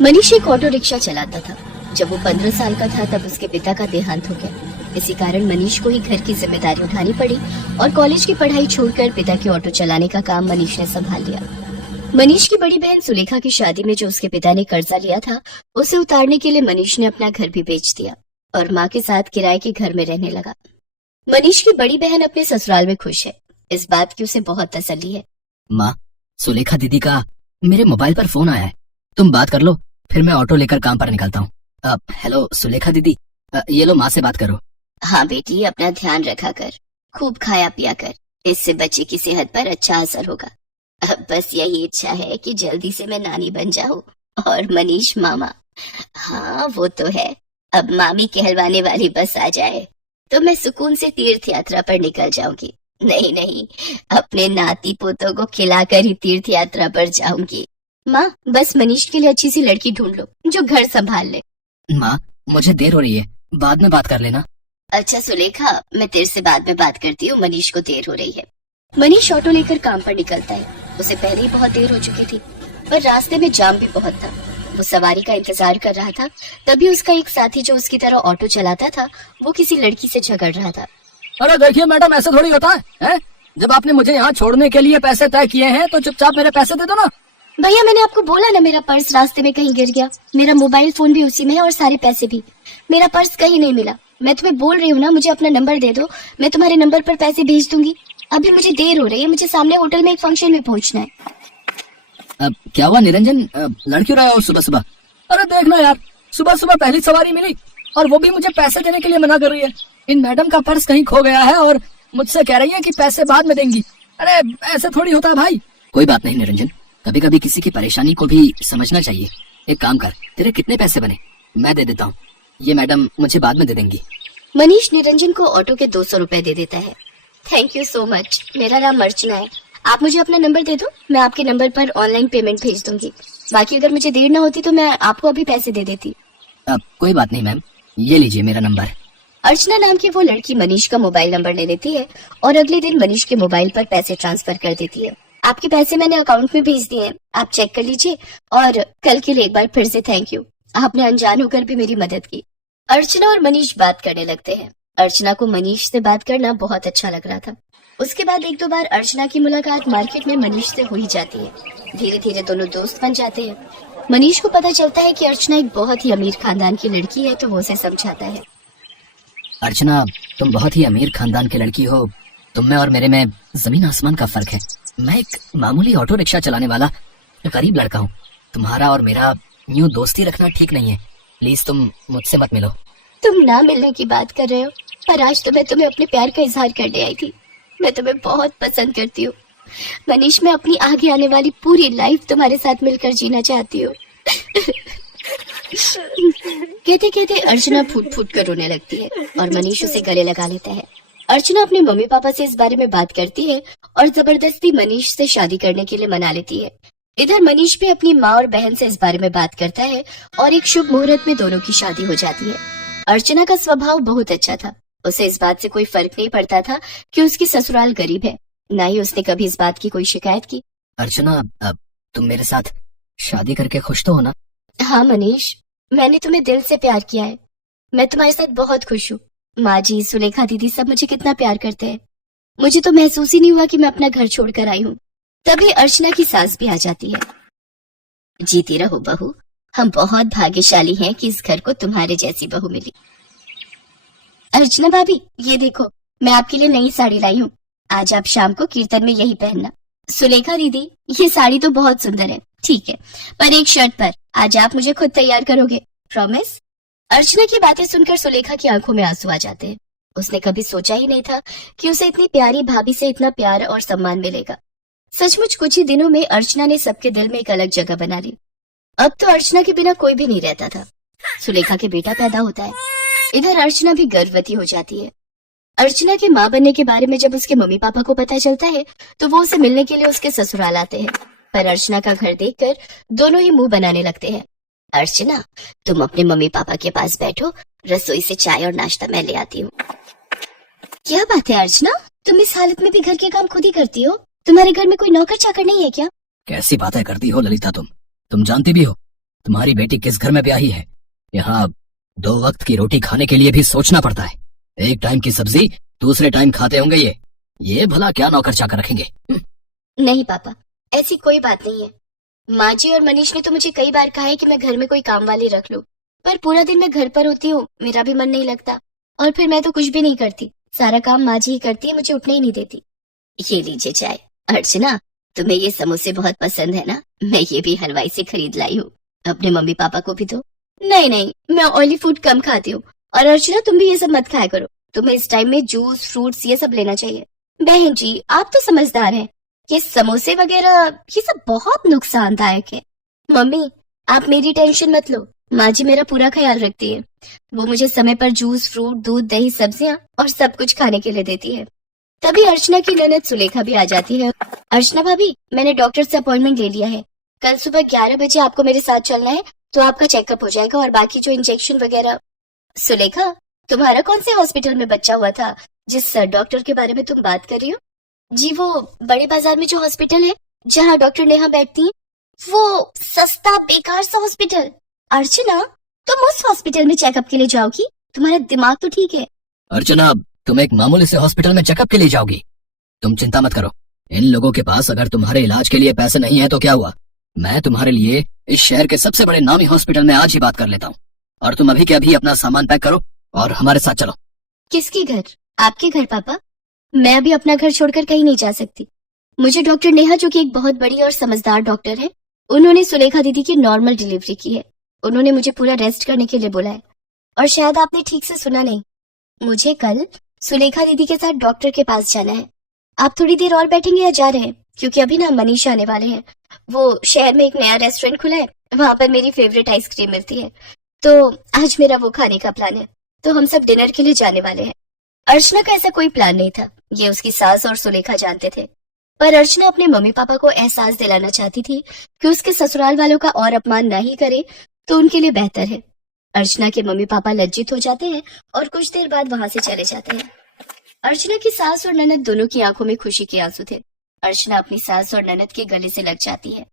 मनीष एक auto rickshaw चलाता था। जब वो 15 साल का था तब उसके पिता का देहांत हो गया। इसी कारण मनीष को ही घर की जिम्मेदारी उठानी पड़ी और कॉलेज की पढ़ाई छोड़कर पिता के ऑटो चलाने का काम मनीष ने संभाल लिया। मनीष की बड़ी बहन सुलेखा की शादी में जो उसके पिता ने कर्जा लिया था, उसे उतारने के लिए मनीष ने अपना घर भी बेच दिया और माँ के साथ किराए के घर में रहने लगा। मनीष की बड़ी बहन अपने ससुराल में खुश है। इस बात की उसे बहुत तसल्ली है। माँ, सुलेखा दीदी का मेरे मोबाइल पर फोन आया है, तुम बात कर लो, फिर मैं ऑटो लेकर काम पर निकलता हूँ। हेलो सुलेखा दीदी, ये लो माँ से बात करो। हाँ बेटी, अपना ध्यान रखा कर, खूब खाया पिया कर, इससे बच्चे की सेहत पर अच्छा असर होगा। अब बस यही इच्छा है कि जल्दी से मैं नानी बन जाऊं और मनीष मामा। हाँ वो तो है, अब मामी कहलवाने वाली बस आ जाए तो मैं सुकून से तीर्थ यात्रा पर निकल जाऊंगी। नहीं नहीं, अपने नाती पोतों को खिलाकर ही तीर्थ यात्रा पर जाऊंगी। माँ, बस मनीष के लिए अच्छी सी लड़की ढूंढ लो जो घर संभाल ले। माँ, मुझे देर हो रही है, बाद में बात कर लेना। अच्छा सुलेखा, मैं तेरे से बाद में बात करती हूँ, मनीष को देर हो रही है। मनीष ऑटो लेकर काम पर निकलता है। उसे पहले ही बहुत देर हो चुकी थी, पर रास्ते में जाम भी बहुत था। वो सवारी का इंतजार कर रहा था, तभी उसका एक साथी जो उसकी तरह ऑटो चलाता था, वो किसी लड़की से झगड़ रहा था। अरे देखिए मैडम, ऐसा थोड़ी होता है? जब आपने मुझे यहाँ छोड़ने के लिए पैसे तय किए हैं तो चुपचाप मेरे पैसे दे दो ना। भैया, मैंने आपको बोला ना, मेरा पर्स रास्ते में कहीं गिर गया। मेरा मोबाइल फोन भी उसी में है और सारे पैसे भी। मेरा पर्स कहीं नहीं मिला। मैं तुम्हें बोल रही हूँ ना, मुझे अपना नंबर दे दो, मैं तुम्हारे नंबर पर पैसे भेज दूंगी। अभी मुझे देर हो रही है, मुझे सामने होटल में एक फंक्शन में पहुँचना है। अब क्या हुआ निरंजन, लड़ क्यों रहा हो सुबह सुबह? अरे देखना यार, सुबह सुबह पहली सवारी मिली और वो भी मुझे पैसे देने के लिए मना कर रही है। इन मैडम का पर्स कहीं खो गया है और मुझसे कह रही है कि पैसे बाद में देंगी। अरे ऐसे थोड़ी होता है भाई। कोई बात नहीं निरंजन, कभी कभी किसी की परेशानी को भी समझना चाहिए। एक काम कर, तेरे कितने पैसे बने मैं दे देता हूँ, ये मैडम मुझे बाद में दे देंगी। मनीष निरंजन को ऑटो के 200 रुपए दे देता है। Thank you so much. मेरा नाम अर्चना है, आप मुझे अपना नंबर दे दो, मैं आपके नंबर पर ऑनलाइन पेमेंट भेज दूंगी। बाकी अगर मुझे देर ना होती तो मैं आपको अभी पैसे दे देती। अब कोई बात नहीं मैम, ये लीजिए मेरा नंबर। अर्चना नाम की वो लड़की मनीष का मोबाइल नंबर ले लेती है और अगले दिन मनीष के मोबाइल पर पैसे ट्रांसफर कर देती है। आपके पैसे मैंने अकाउंट में भेज दिए हैं, आप चेक कर लीजिए। और कल के लिए एक बार फिर से थैंक यू, आपने अनजान होकर भी मेरी मदद की। अर्चना और मनीष बात करने लगते हैं। अर्चना को मनीष से बात करना बहुत अच्छा लग रहा था। उसके बाद एक दो बार अर्चना की मुलाकात मार्केट में मनीष से हो ही जाती है। धीरे धीरे दोनों दोस्त बन जाते हैं। मनीष को पता चलता है कि अर्चना एक बहुत ही अमीर खानदान की लड़की है, तो वो उसे समझाता है। अर्चना, तुम बहुत ही अमीर खानदान की लड़की हो, तुम में और मेरे में जमीन आसमान का फर्क है। मैं एक मामूली ऑटो रिक्शा चलाने वाला गरीब लड़का हूँ। तुम्हारा और मेरा यूं दोस्ती रखना ठीक नहीं है, प्लीज तुम मुझसे मत मिलो। तुम ना मिलने की बात कर रहे हो, पर आज तो मैं तुम्हें अपने प्यार का इजहार करने आई थी। मैं तुम्हें बहुत पसंद करती हूँ मनीष, मैं अपनी आगे आने वाली पूरी लाइफ तुम्हारे साथ मिलकर जीना चाहती हूँ। कहते कहते अर्चना फूट फूट कर रोने लगती है और मनीष उसे गले लगा लेता है। अर्चना अपने मम्मी पापा से इस बारे में बात करती है और जबरदस्ती मनीष से शादी करने के लिए मना लेती है। इधर मनीष भी अपनी माँ और बहन से इस बारे में बात करता है और एक शुभ मुहूर्त में दोनों की शादी हो जाती है। अर्चना का स्वभाव बहुत अच्छा था। उसे इस बात से कोई फर्क नहीं पड़ता था कि उसकी ससुराल गरीब है, न ही उसने कभी इस बात की कोई शिकायत की। अर्चना, अब तुम मेरे साथ शादी करके खुश तो हो ना? हाँ मनीष, मैंने तुम्हें दिल से प्यार किया है। मैं तुम्हारे साथ बहुत खुश हूँ। माँ जी, सुलेखा दीदी सब मुझे कितना प्यार करते हैं। मुझे तो महसूस ही नहीं हुआ कि मैं अपना घर छोड़कर आई हूँ। तभी अर्चना की सास भी आ जाती है। जीती रहो बहू, हम बहुत भाग्यशाली हैं कि इस घर को तुम्हारे जैसी बहू मिली। अर्चना भाभी, ये देखो, मैं आपके लिए नई साड़ी लाई हूँ। आज आप शाम को कीर्तन में यही पहनना। सुलेखा दीदी, ये साड़ी तो बहुत सुंदर है, ठीक है, पर एक शर्त पर, आज आप मुझे खुद तैयार करोगे, प्रॉमिस? अर्चना की बातें सुनकर सुलेखा की आंखों में आंसू आ जाते हैं। उसने कभी सोचा ही नहीं था कि उसे इतनी प्यारी भाभी से इतना प्यार और सम्मान मिलेगा। सचमुच कुछ ही दिनों में अर्चना ने सबके दिल में एक अलग जगह बना ली। अब तो अर्चना के बिना कोई भी नहीं रहता था। सुलेखा के बेटा पैदा होता है। इधर अर्चना भी गर्भवती हो जाती है। अर्चना के माँ बनने के बारे में जब उसके मम्मी पापा को पता चलता है तो वो उसे मिलने के लिए उसके ससुराल आते हैं, पर अर्चना का घर देखकर दोनों ही मुंह बनाने लगते हैं। अर्चना, तुम अपने मम्मी पापा के पास बैठो, रसोई से चाय और नाश्ता मैं ले आती हूँ। क्या बात है अर्चना, तुम इस हालत में भी घर के काम खुद ही करती हो? तुम्हारे घर में कोई नौकर चाकर नहीं है क्या? कैसी बातें करती हो ललिता तुम जानती भी हो तुम्हारी बेटी किस घर में ब्याही है? यहाँ 2 वक्त की रोटी खाने के लिए भी सोचना पड़ता है। एक टाइम की सब्जी दूसरे टाइम खाते होंगे ये भला क्या नौकर चाकर रखेंगे? नहीं पापा, ऐसी कोई बात नहीं है। माँ जी और मनीष ने तो मुझे कई बार कहा है कि मैं घर में कोई काम वाली रख लूं, पर पूरा दिन मैं घर पर होती हूँ, मेरा भी मन नहीं लगता, और फिर मैं तो कुछ भी नहीं करती, सारा काम माँ जी ही करती है, मुझे उठने ही नहीं देती। ये लीजिए चाय। अर्चना, तुम्हें ये समोसे बहुत पसंद है ना? मैं ये भी हलवाई से खरीद लाई हूँ, अपने मम्मी पापा को भी दो। नहीं नहीं, मैं ऑयली फूड कम खाती हूँ। और अर्चना, तुम भी ये सब मत खाया करो, तुम्हें इस टाइम में जूस फ्रूट्स ये सब लेना चाहिए। बहन जी, आप तो समझदार हैं, ये समोसे वगैरह ये सब बहुत नुकसानदायक है। मम्मी, आप मेरी टेंशन मत लो, माँ जी मेरा पूरा ख्याल रखती है। वो मुझे समय पर जूस फ्रूट दूध दही सब्जियां और सब कुछ खाने के लिए देती है। तभी अर्चना की ननद सुलेखा भी आ जाती है। अर्चना भाभी, मैंने डॉक्टर से अपॉइंटमेंट ले लिया है, कल सुबह 11 बजे आपको मेरे साथ चलना है, तो आपका चेकअप हो जाएगा और बाकी जो इंजेक्शन वगैरह। सुलेखा, तुम्हारा कौन से हॉस्पिटल में बच्चा हुआ था जिस डॉक्टर के बारे में तुम बात कर रही हो? जी, वो बड़े बाजार में जो हॉस्पिटल है जहाँ डॉक्टर नेहा बैठती है, वो सस्ता बेकार सा हॉस्पिटल। अर्चना, तुम उस हॉस्पिटल में चेकअप के लिए जाओगी? तुम्हारा दिमाग तो ठीक है। अर्चना, तुम एक मामूली से हॉस्पिटल में चेकअप के लिए जाओगी? तुम चिंता मत करो, इन लोगों के पास अगर तुम्हारे इलाज के लिए पैसे नहीं है तो क्या हुआ, मैं तुम्हारे लिए इस शहर के सबसे बड़े नामी हॉस्पिटल में आज ही बात कर लेता हूँ। और तुम अभी के अभी अपना सामान पैक करो और हमारे साथ चलो। किसके घर? आपके घर पापा? मैं अभी अपना घर छोड़कर कहीं नहीं जा सकती। मुझे डॉक्टर नेहा, जो कि एक बहुत बड़ी और समझदार डॉक्टर है, उन्होंने सुलेखा दीदी की नॉर्मल डिलीवरी की है। उन्होंने मुझे पूरा रेस्ट करने के लिए बोला है। और शायद आपने ठीक से सुना नहीं, मुझे कल सुलेखा दीदी के साथ डॉक्टर के पास जाना है। आप थोड़ी देर और बैठेंगे या जा रहे हैं? क्योंकि अभी ना मनीष आने वाले हैं। वो शहर में एक नया रेस्टोरेंट खुला है, वहां पर मेरी फेवरेट आइसक्रीम मिलती है, तो आज मेरा वो खाने का प्लान है, तो हम सब डिनर के लिए जाने वाले हैं। अर्चना का ऐसा कोई प्लान नहीं था, ये उसकी सास और सुलेखा जानते थे, पर अर्चना अपने मम्मी पापा को एहसास दिलाना चाहती थी कि उसके ससुराल वालों का और अपमान नहीं करे तो उनके लिए बेहतर है। अर्चना के मम्मी पापा लज्जित हो जाते हैं और कुछ देर बाद वहां से चले जाते हैं। अर्चना की सास और ननद दोनों की आंखों में खुशी के आंसू थे। अर्चना अपनी सास और ननद के गले से लग जाती है।